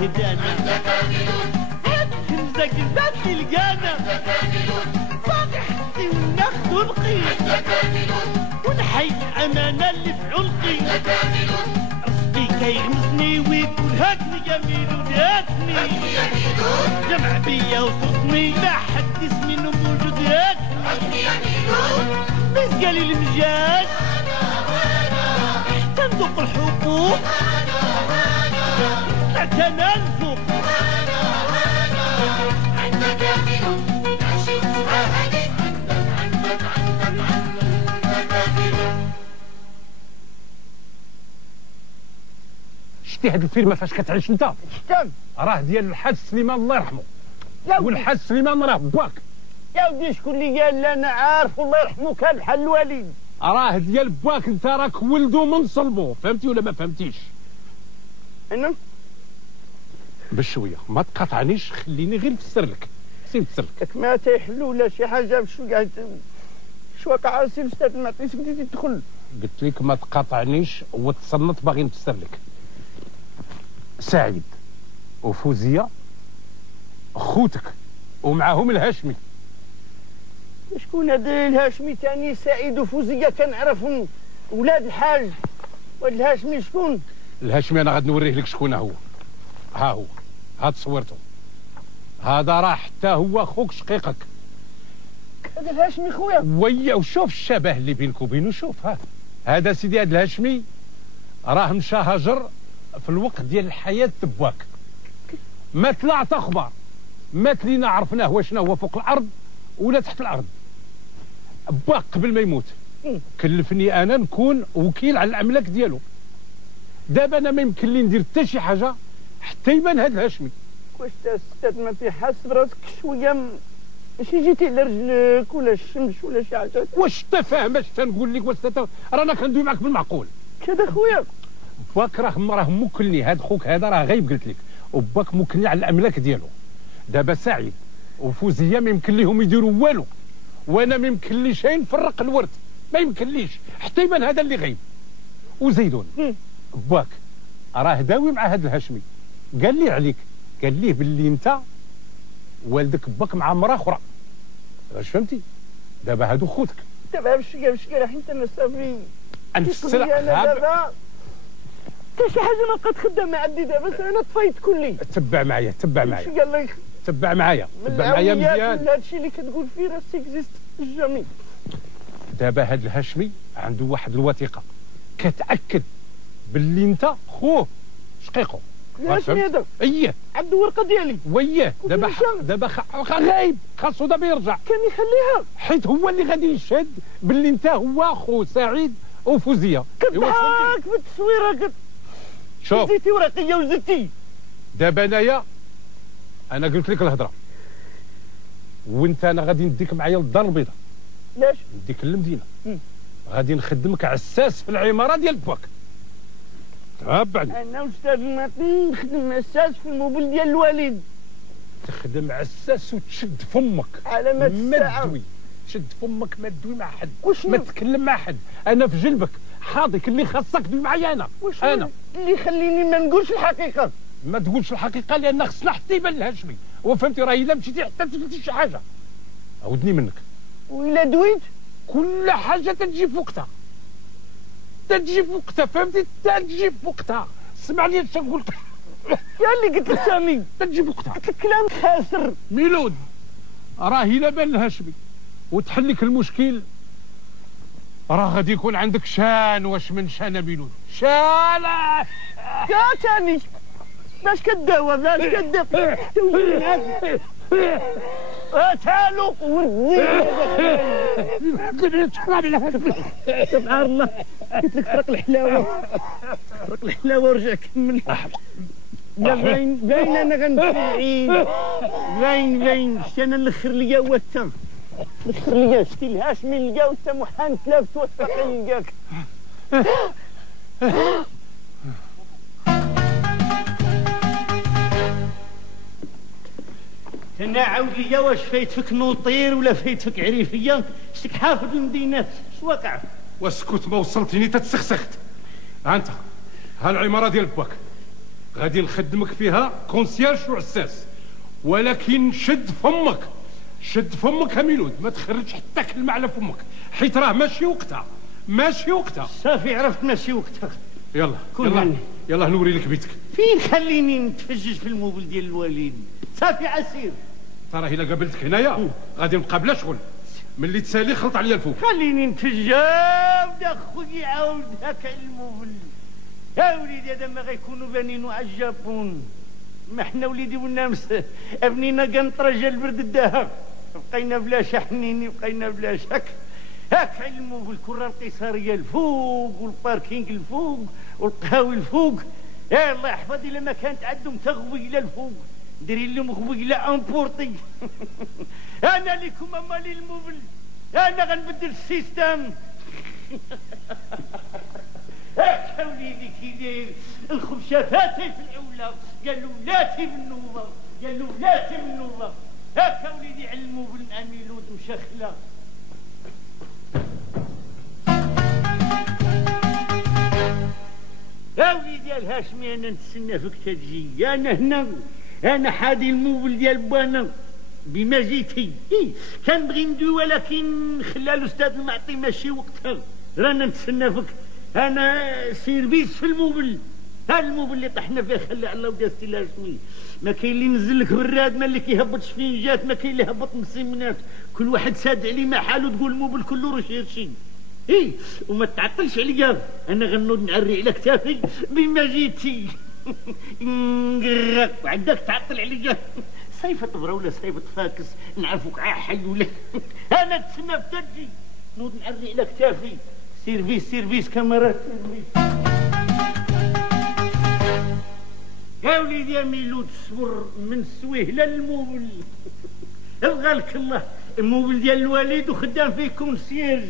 هدانا كنزة كنزات للقانا باقي حسي وناخدو القيم ونحي الأمانة اللي في عنقي رزقي كيغمزني ويقول هاكني يا ميلود هاكني جمع بيا وصوتني لا حد اسمي موجود هاكني يا ميلود بس قالي المجاز حتى نذوق الحقوق طلعت انا الفوق عندك يا ميلود نعيشي ونتفاهمي عندك يا ميلود. شتي هاد الفيلم فاش كتعيش انت؟ شتم راه ديال الحاج سليمان الله يرحمه. والحاج سليمان راه باك. يا ودي شكون اللي قال لا انا عارف الله يرحمه كان بحال الوالد. راه ديال باك انت راك ولدو من صلبو، فهمتي ولا ما فهمتيش؟ انا بشويه ما تقاطعنيش، خليني غير نفسر لك. سير نفسر لك. ياك ما تيحلو ولا شي حاجه بشو قاعد شو واقع سير استاذ ما عطيتش بديتي تدخل. قلت لك ما تقاطعنيش وتصنت باغي نفسر لك. سعيد وفوزيه خوتك ومعاهم الهاشمي. شكون هذا الهاشمي تاني؟ سعيد وفوزيه كنعرفهم ولاد الحاج. ولاد الهاشمي شكون؟ الهاشمي انا غادي نوريه لك شكون هو. ها هو، هاد صورته. هذا راه حتى هو خوك شقيقك. هذا الهاشمي خويا. ويا وشوف الشبه اللي بينك وبينه. شوف ها هذا سيدي، هذا الهاشمي راه مشى هاجر في الوقت ديال الحياه تباك. مات لا عطى اخبار، مات لينا عرفناه واش هو فوق الارض ولا تحت الارض. باك قبل ما يموت كلفني انا نكون وكيل على الاملاك ديالو. دابا انا ما يمكن لي ندير حتى شي حاجه حتى يبان هذا الهاشمي. واش استاذ ما تحاسب راسك شويه؟ ماشي جيتي على رجلك ولا الشمس ولا شي حاجه؟ واش انت فاهم اش تنقول لك؟ واش رانا كندوي معاك بالمعقول. كذا خويا باك راه موكلني، هاد خوك هذا راه غايب قلت لك، وباك موكلني على الاملاك ديالو. دابا سعيد وفوزيه ما يمكن ليهم يديروا والو، وانا ما يمكن ليش نفرق الورث، ما يمكن ليش حتى يبان هذا اللي غايب. وزيدون باك راه داوي مع هذا الهاشمي، قال لي عليك، قال ليه باللي انت والدك باك مع مرا اخرى. واش فهمتي؟ دابا هادو خوتك. دابا باش كاع حيت انا صافي نفسر انا دابا حتى شي حاجه ما بقات خدامه عندي دابا، انا طفيت كلي. تبع معايا تبع معايا قال لك تبع معايا مزيان. هادشي اللي كتقول فيه راه سيكزيست الجميع. دابا هاد الهاشمي عنده واحد الوثيقه كتاكد باللي انت خوه شقيقو. الهاشمي هذا اييه عنده ورقه ديالي. وياه دابا غايب، خاصو دابا يرجع. كان يخليها حيت هو اللي غادي يشهد باللي انت هو خو سعيد وفوزيه. كضحك في التصويره شوف زدتي ورقيه وزدتي. دابا انا قلت لك الهضره، وانت انا غادي نديك معايا للدار البيضاء. لاش؟ نديك للمدينه. غادي نخدمك عساس في العماره ديال باك. تابعني. انا استاذ ماتن نخدم عساس في الموبيل ديال الوالد. تخدم عساس وتشد فمك علامات الساعه. مدوي، شد فمك ما تدوي مع حد، ما تتكلم مع حد. انا في جنبك حاضيك، اللي خاصك تدوي معايا انا. انا اللي يخليني ما نقولش الحقيقه. ما تقولش الحقيقه لان خصنا حتى يبان الهاشمي. وفهمتي راه الا مشيتي حتى تقلتي شي حاجه عاودني منك. وإلا دويت كل حاجه تجي في وقتها، فهمتي؟ تجي في وقتها. اسمع لي اش نقول لك. يا اللي قلت لك سامي تجي في وقتها. قلت لك كلام خاسر. ميلود راه الا بان الهاشمي وتحل لك المشكل راه غادي يكون عندك شان. واش من شان ميلود؟ شان كاتاني باش كداوى باش كداوى توجي معاك. تعالوا وردي. سبحان الله قلت لك فرق الحلاوه ورجع كمل. لا باين انا غنمشي بعيد. باين شتي انا الاخر ليا هو التم. الاخر ليا شتي الهاشمي لقاو انت محان تلاف توثق لقاك. انا عاود ليا واش فايتك نوطير ولا فايتك عريفيه؟ شتك حافظ المدينات اش واقع؟ واسكت ما وصلتيني تتسخسخت. ها انت ها العماره ديال باك غادي نخدمك فيها كونسيرج وعساس، ولكن شد فمك شد فمك ميلود، ما تخرجش حتى كلمه على فمك، حيت راه ماشي وقتها ماشي وقتها. صافي عرفت ماشي وقتها. يلا يلا نوري لك بيتك. فين خليني نتفجج في الموبل ديال الوالد. صافي عسير. ترى الا قابلتك هنايا غادي نبقى بلا شغل، ملي تسالي خلط عليا الفوق. خليني نتفجج. عاود خويا عاود هكا الموبل. يا وليدي هذا ما غيكونوا بانينو على الجابون، ما حنا وليدي والنامس ابنينا قنطرجه البرد الدهر، بقينا بلا شحنيني بقينا بلا شك. هاك علموا بالكره القيصريه الفوق والباركينغ الفوق والقهاوي الفوق. يا الله يحفظ الا ما كانت عندهم تغويله الفوق، ديري لهم غويله امبورتي. انا لكم مالي الموبل، انا غنبدل السيستم. هاك وليدي كي داير الخبشه فاتي في الاولى، قالوا ولاتي بالنوبه قالوا ولاتي بالنوبه. هاك وليدي علموا بالاميلود مشخله. يا وليدي الهاشمي انا نتسنى فيك تجي. انا هنا انا حادي الموبل ديال بانا بما جيتي. كنبغي ندوي ولكن خلى الاستاذ المعطي ماشي وقتها، رانا نتسنى فيك. انا سيرفيس في الموبل، هذا الموبل اللي طحنا فيه خلي على وداستي الهاشمي. ما كاين اللي ينزل لك براد، ما اللي كيهبط شفينجات، ما كاين اللي يهبط مسيمنات، كل واحد ساد عليه ما حاله. تقول الموبل كله رشيرشي. وما تعطلش عليا، انا غنوض نعري على كتافي بما جيتي. وعندك تعطل عليا. صيفة طبرة ولا صيفة فاكس نعرفوك حي ولا. انا تسنى في تجي نوض نعري على كتافي. سيرفيس كاميرات سيرفيس. يا وليدي يا ميلود صبر من السويهله للموبل. الغالك الله الموبل ديال الوالد وخدام فيه كونسيرج.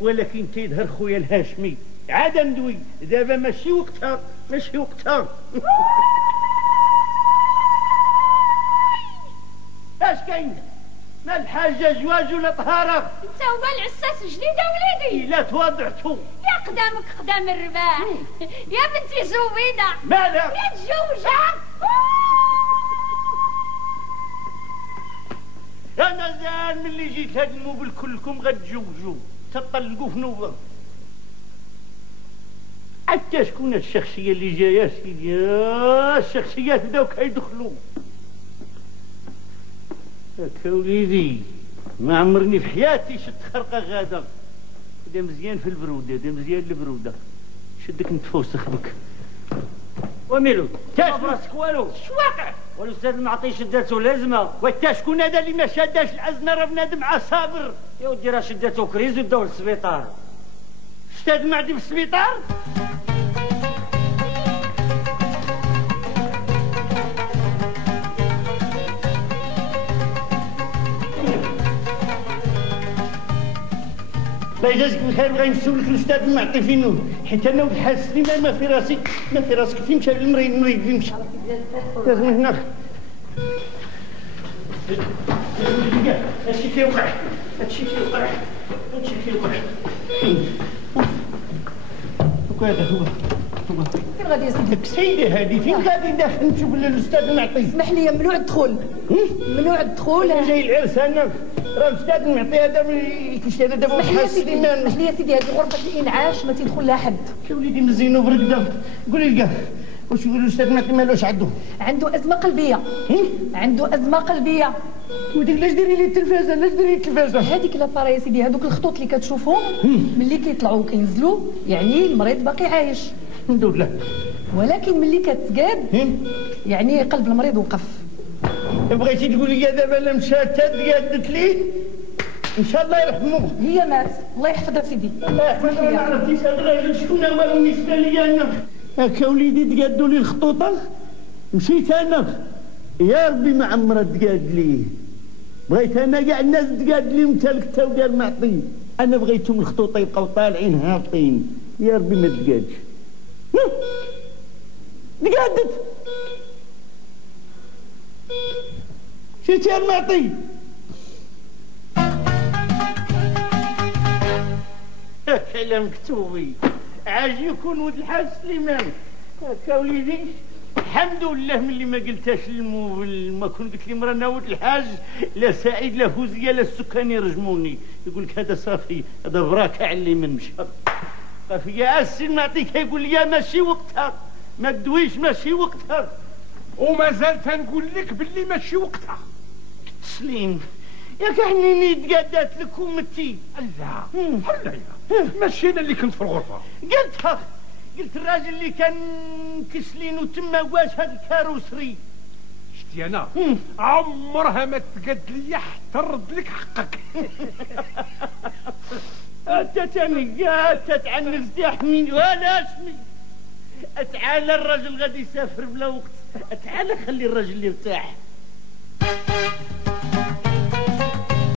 ولكن تيظهر خويا الهاشمي عاد ندوي دابا ماشي وقتها ماشي وقتها. اش كاين؟ ما الحاجه جواج ولا طهاره؟ انت هو العساس الجديده وليدي؟ لا تواضعتو. يا قدامك قدام الرباح. يا بنتي زوينه مالك؟ يا تزوجها. انا زان ملي جيت هاد الموبل كلكم غتجوجوا تطلقوا في نوبه. حتى شكون الشخصيه اللي جايه سيدي؟ الشخصيات بداو كيدخلوا. هاكا وليدي ما عمرني في حياتي شد خرقه غاده. دا مزيان في البروده، دا مزيان البروده. شدك نتفوسخ بك. وميلو تاش براسك والو. شواقع والاستاذ المعطي شداتو لازمه. وتا شكون هذا اللي ما شاداش الازمه؟ راه بنادم صابر. يا ودي راه شداتو كريز وداو للسبيطار. استاذ معدي في السبيطار؟ الله يجازيك بالخير. بغا نسولك الاستاذ المعطي فينو، حيت انا ولد حاج سليمان ما في راسي ما في راسك. فين مشى المريض فين مشى؟ لازم هنا. هادشي كيوقع هادشي كيوقع هادشي كيوقع. وهذا هو فين غادي يا سيدي؟ ديك السيده هادي فين غادي داخل نشوف الاستاذ المعطي؟ اسمح لي ممنوع الدخول. ممنوع الدخول. انا جاي العرس انا. راه الاستاذ المعطي هذا كيشتي هذا دابا ولد حاج سليمان. اسمح لي يا سيدي، هذه غرفه الانعاش ما تيدخل لها حد. يا وليدي مزينو برقده. قولي لي واش يقول الاستاذ المعطي مالوش عنده ازمه قلبيه. عنده ازمه قلبيه. وديك لاش ديري لي التلفازه؟ لاش ديري التلفازه؟ هذيك لاباري يا سيدي، هذوك الخطوط اللي كتشوفهم ملي كيطلعوا وكينزلوا يعني المريض باقي عايش. الحمد لله. ولكن ملي كتسقاد يعني قلب المريض وقف. بغيتي تقول لي دابا لا مشات تقادت ليه ان شاء الله يرحمه. هي مات الله يحفظها سيدي. الله يحفظها. ما عرفتيش هذا الراجل شكون هو بالنسبه لي انا. هاكا وليدي تقادوا لي الخطوطه مشيت انا. يا ربي ما عمرها تقاد ليه. بغيت انا كاع الناس تقاد ليهم انت الكتا ودار معطي. انا بغيتهم الخطوط يبقاو طالعين هابطين. يا ربي ما تقادش. تقادت. شتي يا المعطي؟ كلام كتوبي عاج يكون ولد الحاج سليمان. هاكا وليدي الحمد لله ملي ما قلتهاش ما كنت قلت لي مرة ناود الحاج لا سعيد لا فوزيه لا السكان يرجموني، يقول لك هذا صافي هذا براكه علي من مشى. صافي يا السن نعطيك يقول لي ماشي وقتها، ما تدويش ماشي وقتها. ومازال تنقول لك باللي ماشي وقتها. تسليم ياك حنيني تقادات لك ومتي. لا ماشي انا اللي كنت في الغرفه. قلت الراجل اللي كان كسلين وتما واش هاد الكاروسري. شتي انا عمرها ما تقاد لي حتى نرد لك حقك. انت تنقات تعنف يا حميد ولا اسمي. تعال الراجل غادي يسافر بلا وقت، تعال خلي الراجل يرتاح.